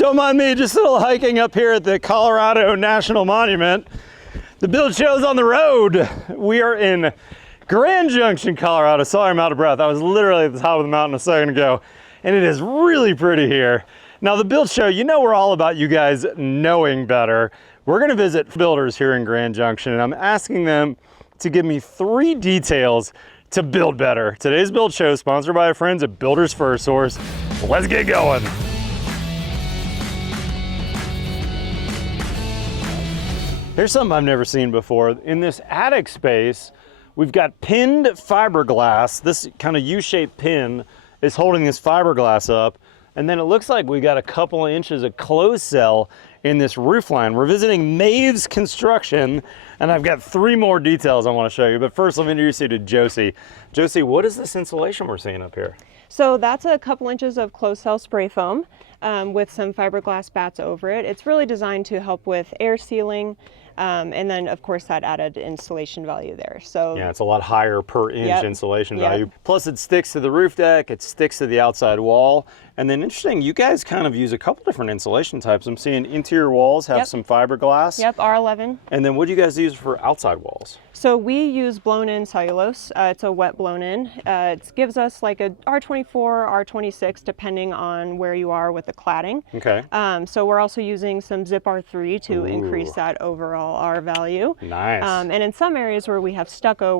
Don't mind me, just a little hiking up here at the Colorado National Monument. The build show's on the road. We are in Grand Junction, Colorado. Sorry, I'm out of breath. I was literally at the top of the mountain a second ago, and it is really pretty here. Now, the build show, you know we're all about you guys knowing better. We're gonna visit builders here in Grand Junction, and I'm asking them to give me 3 details to build better. Today's build show is sponsored by our friends at Builders First Source. Let's get going. Here's something I've never seen before. In this attic space, we've got pinned fiberglass. This kind of U-shaped pin is holding this fiberglass up. And then it looks like we got a couple of inches of closed cell in this roof line. We're visiting Maeve's Construction, and I've got 3 more details I want to show you. But first, let me introduce you to Josie. Josie, what is this insulation we're seeing up here? So that's a couple inches of closed cell spray foam with some fiberglass bats over it. It's really designed to help with air sealing, and then of course that added insulation value there. So yeah, it's a lot higher per inch insulation value. Plus it sticks to the roof deck, it sticks to the outside wall. And then interesting, you guys kind of use a couple different insulation types. I'm seeing interior walls have some fiberglass. Yep, R11. And then what do you guys use for outside walls? So we use blown-in cellulose. It's a wet blown-in. It gives us like a R24, R26, depending on where you are with the cladding. Okay. So we're also using some Zip R3 to increase that overall R value. Nice. And in some areas where we have stucco,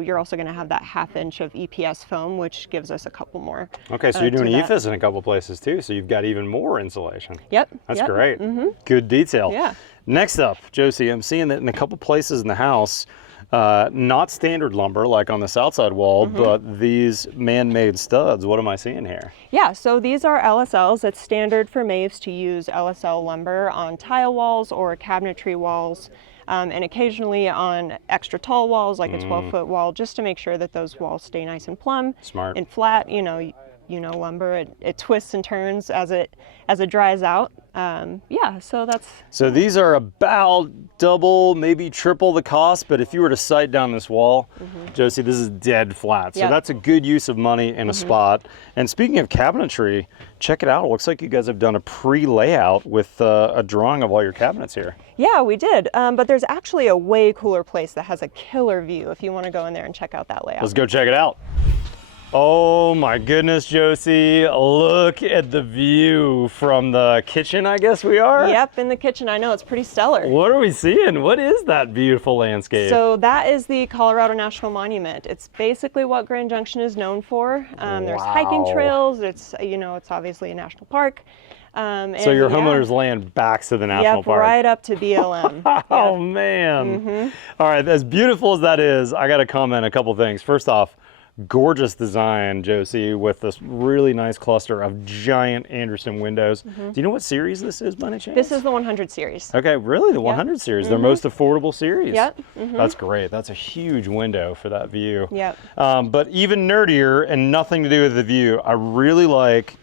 you're also going to have that 1/2 inch of EPS foam, which gives us a couple more. Okay, so you're doing EFIS in a couple places too, so you've got even more insulation. Yep. That's great. Good detail. Yeah. Next up, Josie, I'm seeing that in a couple places in the house, not standard lumber like on this outside wall, but these man-made studs. What am I seeing here? Yeah, so these are LSLs. It's standard for Maeve's to use LSL lumber on tile walls or cabinetry walls, and occasionally on extra tall walls like a 12-foot wall, just to make sure that those walls stay nice and plumb. Smart. And flat. You know, lumber, it twists and turns as it dries out. Yeah, so that's... So these are about double, maybe triple the cost, but if you were to sight down this wall, Josie, this is dead flat. So that's a good use of money in a spot. And speaking of cabinetry, check it out. It looks like you guys have done a pre-layout with a drawing of all your cabinets here. Yeah, we did. But there's actually a way cooler place that has a killer view if you want to go in there and check out that layout. Let's go check it out. Oh my goodness, Josie, look at the view from the kitchen, I guess we are? Yep, in the kitchen. I know, it's pretty stellar. What are we seeing? What is that beautiful landscape? So that is the Colorado National Monument. It's basically what Grand Junction is known for. There's hiking trails, it's obviously a national park. So your homeowner's land backs to the national park. Right up to BLM. Oh man. All right, as beautiful as that is, I gotta comment a couple things. First off, gorgeous design, Josie, with this really nice cluster of giant Anderson windows. Do you know what series this is by any chance? This is the 100 series. Okay, really? The 100 series, their most affordable series. Yep. That's great. That's a huge window for that view. Yep. But even nerdier and nothing to do with the view, I really like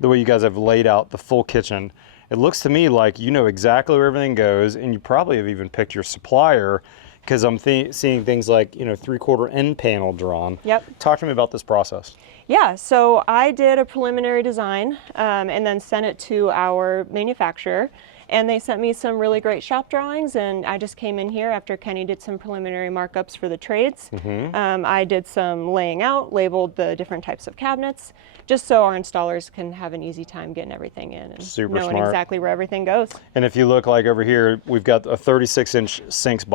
the way you guys have laid out the full kitchen. It looks to me like you know exactly where everything goes, and you probably have even picked your supplier, because I'm seeing things like, 3/4 end panel drawn. Yep. Talk to me about this process. Yeah, so I did a preliminary design and then sent it to our manufacturer, and they sent me some really great shop drawings, and I just came in here after Kenny did some preliminary markups for the trades. I did some laying out, labeled the different types of cabinets, just so our installers can have an easy time getting everything in and knowing exactly where everything goes. And if you look like over here, we've got a 36-inch sink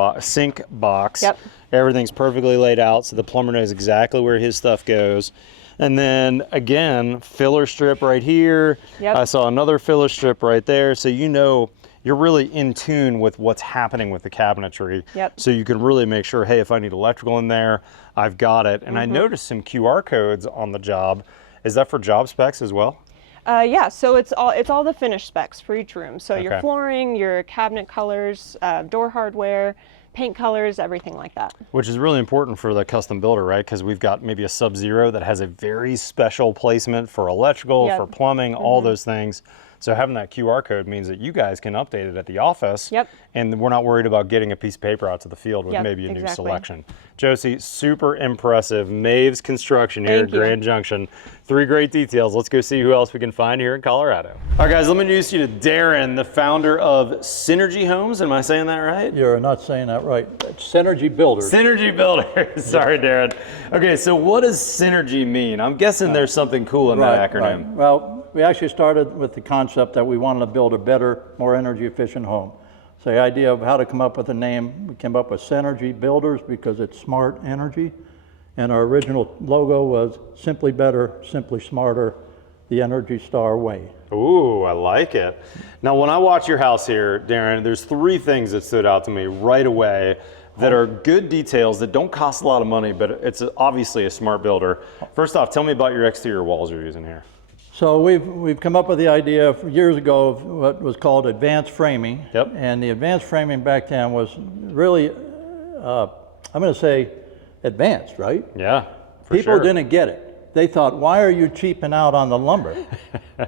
box. Yep. Everything's perfectly laid out, so the plumber knows exactly where his stuff goes. And then again, filler strip right here. Yep. I saw another filler strip right there. So you're really in tune with what's happening with the cabinetry. Yep. So you can really make sure, hey, if I need electrical in there, I've got it. And I noticed some QR codes on the job. Is that for job specs as well? Yeah, so it's all the finished specs for each room. So your flooring, your cabinet colors, door hardware, paint colors, everything like that. Which is really important for the custom builder, right? Because we've got maybe a Sub-Zero that has a very special placement for electrical, for plumbing, all those things. So having that QR code means that you guys can update it at the office. Yep. And we're not worried about getting a piece of paper out to the field with Yep, maybe a new exactly. selection. Josie, super impressive. Maves Construction here Thank at you. Grand Junction. 3 great details. Let's go see who else we can find here in Colorado. All right, guys, let me introduce you to Darren, the founder of Synergy Homes. Am I saying that right? You're not saying that right. It's Synergy Builders. Synergy Builders. Sorry, Darren. Okay, so what does synergy mean? I'm guessing there's something cool in that acronym. Right. Well, we actually started with the concept that we wanted to build a better, more energy efficient home. So the idea of how to come up with a name, we came up with Synergy Builders because it's smart energy. And our original logo was Simply Better, Simply Smarter, the Energy Star way. Ooh, I like it. Now, when I watch your house here, Darren, there's 3 things that stood out to me right away that are good details that don't cost a lot of money, but it's obviously a smart builder. First off, tell me about your exterior walls you're using here. So we've come up with the idea years ago of what was called advanced framing. Yep. And the advanced framing back then was really, I'm going to say, advanced, right? Yeah, for People sure. didn't get it. They thought, why are you cheaping out on the lumber?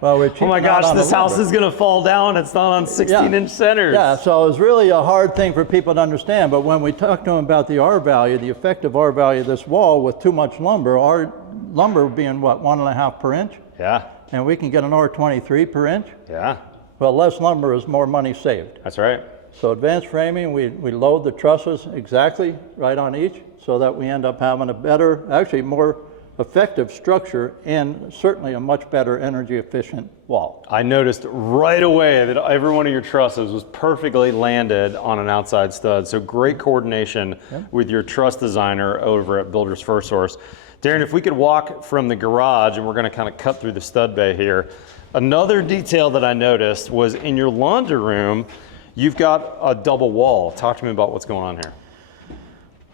Well, we're cheaping Oh my out gosh, on this the house lumber. is gonna fall down. It's not on 16-inch centers. Yeah, so it was really a hard thing for people to understand. But when we talked to them about the R value, the effective R value of this wall with too much lumber, our lumber being what, 1.5 per inch? Yeah, And we can get an R23 per inch. yeah, Well, less lumber is more money saved. that's right. So advanced framing, we load the trusses exactly right on each so that we end up having a better, actually more effective structure and certainly a much better energy efficient wall. I noticed right away that every one of your trusses was perfectly landed on an outside stud. So great coordination with your truss designer over at Builders First Source. Darren, if we could walk from the garage, and we're gonna kind of cut through the stud bay here. Another detail that I noticed was in your laundry room, you've got a double wall. Talk to me about what's going on here.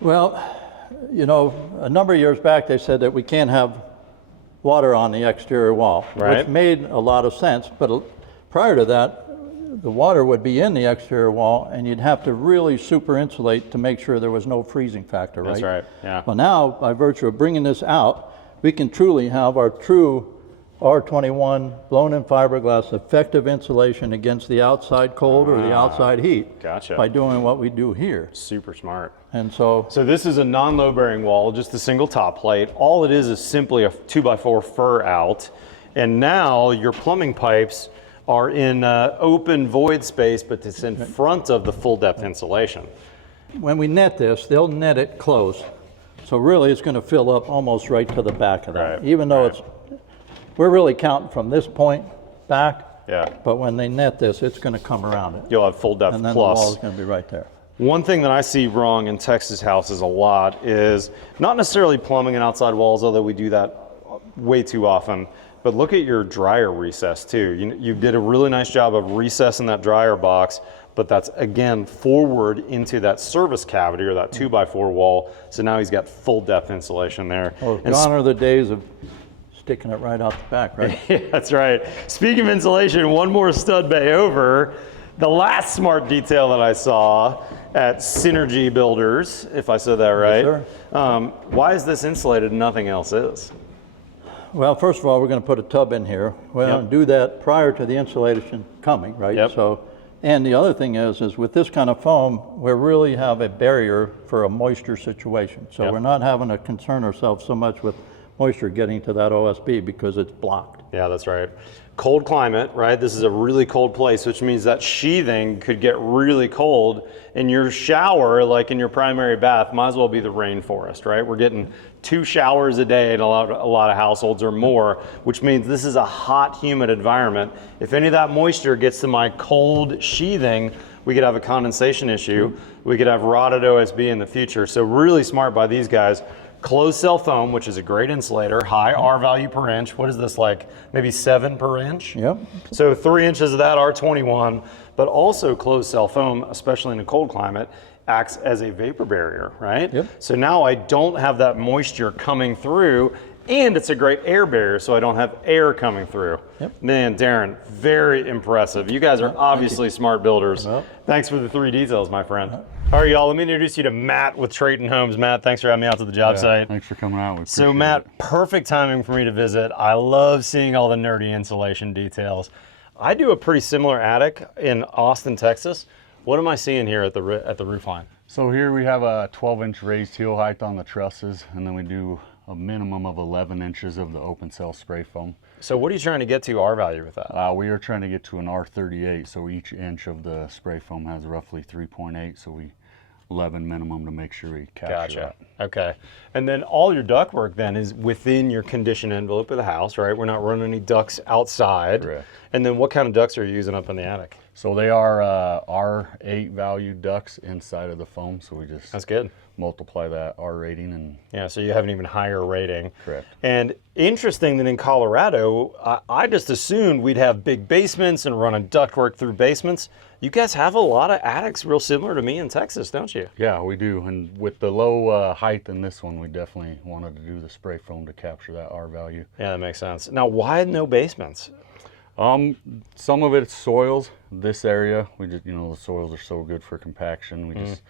Well, you know, a number of years back they said that we can't have water on the exterior wall, Right. which made a lot of sense. But prior to that, the water would be in the exterior wall and you'd have to really super insulate to make sure there was no freezing factor, right? That's right, yeah. Well, now, by virtue of bringing this out, we can truly have our true R21 blown-in fiberglass effective insulation against the outside cold or the outside heat. Gotcha. By doing what we do here. Super smart. And so this is a non-load bearing wall, just a single top plate. All it is simply a 2x4 fur out. And now your plumbing pipes are in open void space, but it's in front of the full depth insulation. when we net this, they'll net it close. So really it's going to fill up almost right to the back of that. Right, Even though right. we're really counting from this point back. Yeah. But when they net this, it's going to come around it. You'll have full depth And then plus. the wall is going to be right there. One thing that I see wrong in Texas houses a lot is not necessarily plumbing and outside walls, although we do that way too often, but look at your dryer recess too. You did a really nice job of recessing that dryer box, but that's again forward into that service cavity or that 2x4 wall. So now he's got full depth insulation there. Well, And gone are the days of sticking it right out the back, right? yeah, that's right. Speaking of insulation, one more stud bay over. The last smart detail that I saw at Synergy Builders, if I said that right. sir. Why is this insulated and nothing else is? Well, first of all, we're going to put a tub in here. Well, Yep. do that prior to the insulation coming, right? Yep. So, and the other thing is with this kind of foam, we really have a barrier for a moisture situation. So Yep. we're not having to concern ourselves so much with moisture getting to that OSB because it's blocked. Yeah, that's right. Cold climate, right? This is a really cold place, which means that sheathing could get really cold. And your shower, like in your primary bath, might as well be the rainforest, right? We're getting 2 showers a day in a lot of households or more, which means this is a hot, humid environment. If any of that moisture gets to my cold sheathing, we could have a condensation issue. We could have rotted OSB in the future. So really smart by these guys. Closed cell foam, which is a great insulator, high R value per inch. What is this, like maybe 7 per inch? Yep. So 3 inches of that R21, but also closed cell foam, especially in a cold climate, acts as a vapor barrier, right? Yep. So now I don't have that moisture coming through, and it's a great air barrier, so I don't have air coming through. Yep. Man, Darren, very impressive. You guys are obviously smart builders. Well. Thanks for the 3 details, my friend. All right, y'all, let me introduce you to Matt with Trayon Homes. Matt, thanks for having me out to the job site. Thanks for coming out. So Matt, perfect timing for me to visit. I love seeing all the nerdy insulation details. I do a pretty similar attic in Austin, Texas. What am I seeing here at the roof line? So here we have a 12-inch raised heel height on the trusses, and then we do a minimum of 11 inches of the open cell spray foam. So what are you trying to get to R value with that? We are trying to get to an R38, so each inch of the spray foam has roughly 3.8, so we 11 minimum to make sure we capture Gotcha. that. Okay. And then all your ductwork then is within your conditioned envelope of the house, right? We're not running any ducts outside. Correct. And then what kind of ducts are you using up in the attic? So they are R8 value ducts inside of the foam, so we just That's good. multiply that R rating and Yeah, so you have an even higher rating. correct. And interesting that in Colorado, I just assumed we'd have big basements and running ductwork through basements. You guys have a lot of attics real similar to me in Texas, don't you? Yeah, we do. And with the low height in this one, we definitely wanted to do the spray foam to capture that R value. Yeah, that makes sense. Now, why no basements? Some of it's soils. This area, we just, the soils are so good for compaction. We just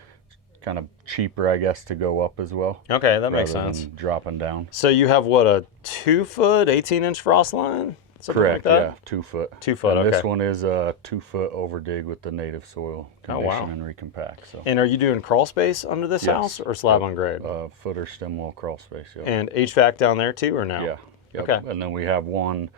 kind of cheaper, I guess, to go up as well. Okay, that makes rather sense. than dropping down. So you have what, a 2-foot, 18-inch frost line? Something Correct, like that? yeah, 2 foot. 2 foot, And okay. This one is a 2 foot over dig with the native soil Oh, condition wow. and recompact. So And are you doing crawl space under this Yes. house or slab on grade? footer stem wall crawl space. Yeah. And HVAC down there too, or no? Yeah. Yep. Okay. And then we have one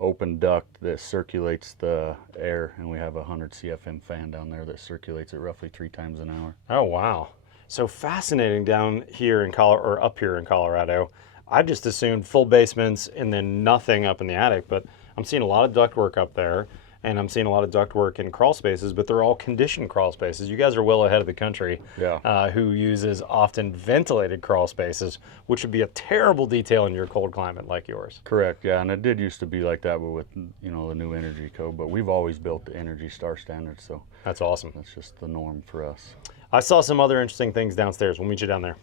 open duct that circulates the air, and we have a 100 CFM fan down there that circulates it roughly 3 times an hour. Oh, wow. So fascinating down here in Colorado, or up here in Colorado. I just assumed full basements and then nothing up in the attic, but I'm seeing a lot of ductwork up there, and I'm seeing a lot of ductwork in crawl spaces, but they're all conditioned crawl spaces. You guys are well ahead of the country, Yeah. who uses often ventilated crawl spaces, which would be a terrible detail in your cold climate like yours. Correct, yeah, and it did used to be like that, but with the new energy code, but we've always built the Energy Star standard, so That's awesome. that's just the norm for us. I saw some other interesting things downstairs. We'll meet you down there.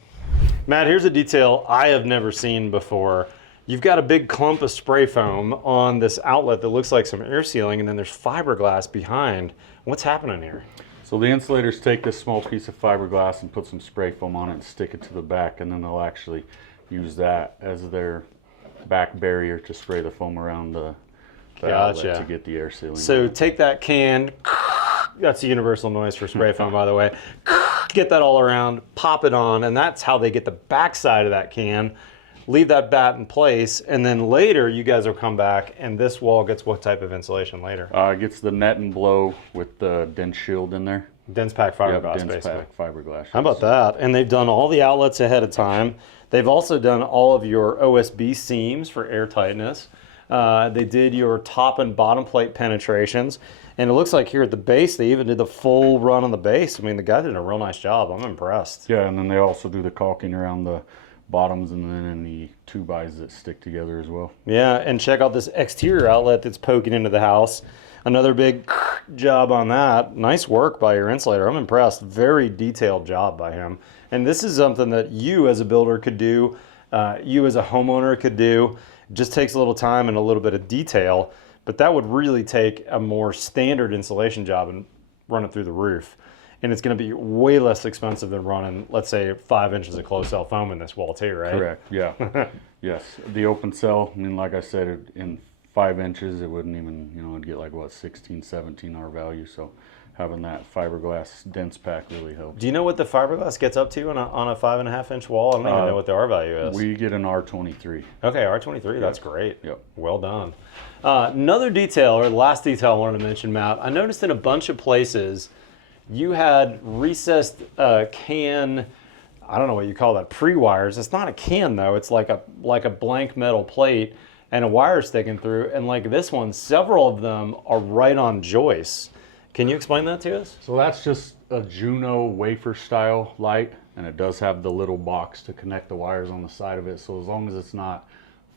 Matt, here's a detail I have never seen before. You've got a big clump of spray foam on this outlet that looks like some air sealing, and then there's fiberglass behind. What's happening here? So the insulators take this small piece of fiberglass and put some spray foam on it and stick it to the back, and then they'll actually use that as their back barrier to spray the foam around the outlet Gotcha. to get the air sealing. So take that can, that's a universal noise for spray foam, by the way. Get that all around, pop it on, and that's how they get the backside of that can. Leave that bat in place, and then later you guys will come back, and this wall gets what type of insulation later? It gets the net and blow with the dense shield in there. Dense pack Yeah, fiberglass, dense basically. pack fiberglass. How about that? And they've done all the outlets ahead of time. They've also done all of your OSB seams for air tightness. They did your top and bottom plate penetrations. And it looks like here at the base, they even did the full run on the base. I mean, the guy did a real nice job. I'm impressed. Yeah, and then they also do the caulking around the bottoms and then in the 2x that stick together as well. Yeah, and check out this exterior outlet that's poking into the house. Another big job on that. Nice work by your insulator. I'm impressed. Very detailed job by him. And this is something that you as a builder could do, you as a homeowner could do. It just takes a little time and a little bit of detail, but that would really take a more standard insulation job and run it through the roof. And it's going to be way less expensive than running, let's say, 5 inches of closed cell foam in this wall too, right? Correct, yeah. Yes, the open cell, I mean, like I said, in 5 inches, it wouldn't even, it'd get like, what, 16, 17 R value. So having that fiberglass dense pack really helps. Do you know what the fiberglass gets up to on a 5.5 inch wall? I don't even know what the R value is. We get an R23. Okay, R23, that's great. Yep. Well done. Another detail, or the last detail I wanted to mention, Matt, I noticed in a bunch of places you had recessed can, I don't know what you call that, pre-wires. It's not a can though, it's like a blank metal plate and a wire sticking through. And like this one, several of them are right on joists. Can you explain that to us? So that's just a Juno wafer style light, and it does have the little box to connect the wires on the side of it. So as long as it's not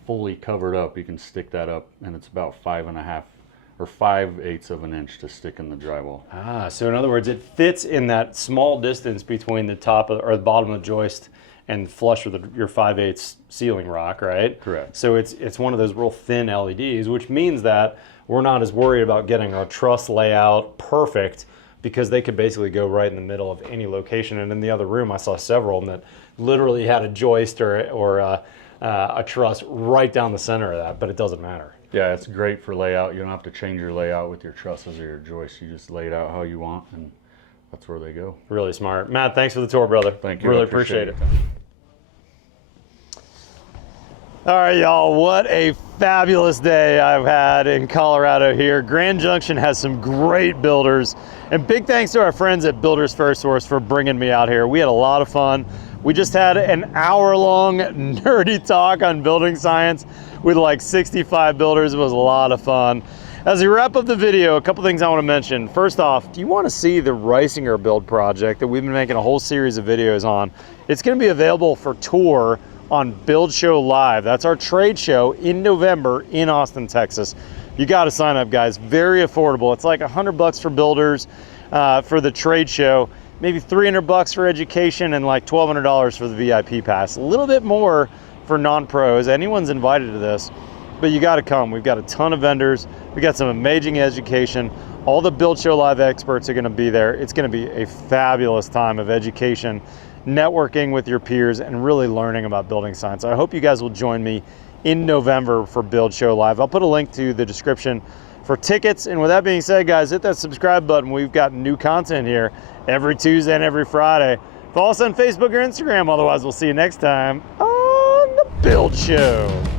fully covered up, you can stick that up, and it's about 5.5 or 5/8 of an inch to stick in the drywall. So in other words, it fits in that small distance between the top or the bottom of the joist and flush with your 5/8 ceiling rock, right? Correct. So it's one of those real thin LEDs, which means that we're not as worried about getting our truss layout perfect, because they could basically go right in the middle of any location. And in the other room, I saw several of them that literally had a joist or a truss right down the center of that, but it doesn't matter. Yeah, it's great for layout. You don't have to change your layout with your trusses or your joists. You just lay it out how you want, and that's where they go. Really smart. Matt, thanks for the tour, brother. Thank you. Really I appreciate it. All right, y'all, what a fabulous day I've had in Colorado here. Grand Junction has some great builders, and big thanks to our friends at Builders First Source for bringing me out here. We had a lot of fun. We just had an hour-long nerdy talk on building science with like 65 builders. It was a lot of fun. As we wrap up the video, a couple things I want to mention. First off, do you want to see the Reisinger build project that we've been making a whole series of videos on? It's going to be available for tour on Build Show Live. That's our trade show in November in Austin, Texas. You got to sign up, guys. Very affordable. It's like $100 for builders for the trade show, maybe $300 for education, and like $1,200 for the VIP pass. A little bit more for non-pros. Anyone's invited to this, but you got to come. We've got a ton of vendors. We got some amazing education. All the Build Show Live experts are going to be there. It's going to be a fabulous time of education, networking with your peers, and really learning about building science. I hope you guys will join me in November for Build Show Live. I'll put a link to the description for tickets. And with that being said, guys, hit that subscribe button. We've got new content here every Tuesday and every Friday. Follow us on Facebook or Instagram. Otherwise, we'll see you next time on the Build Show.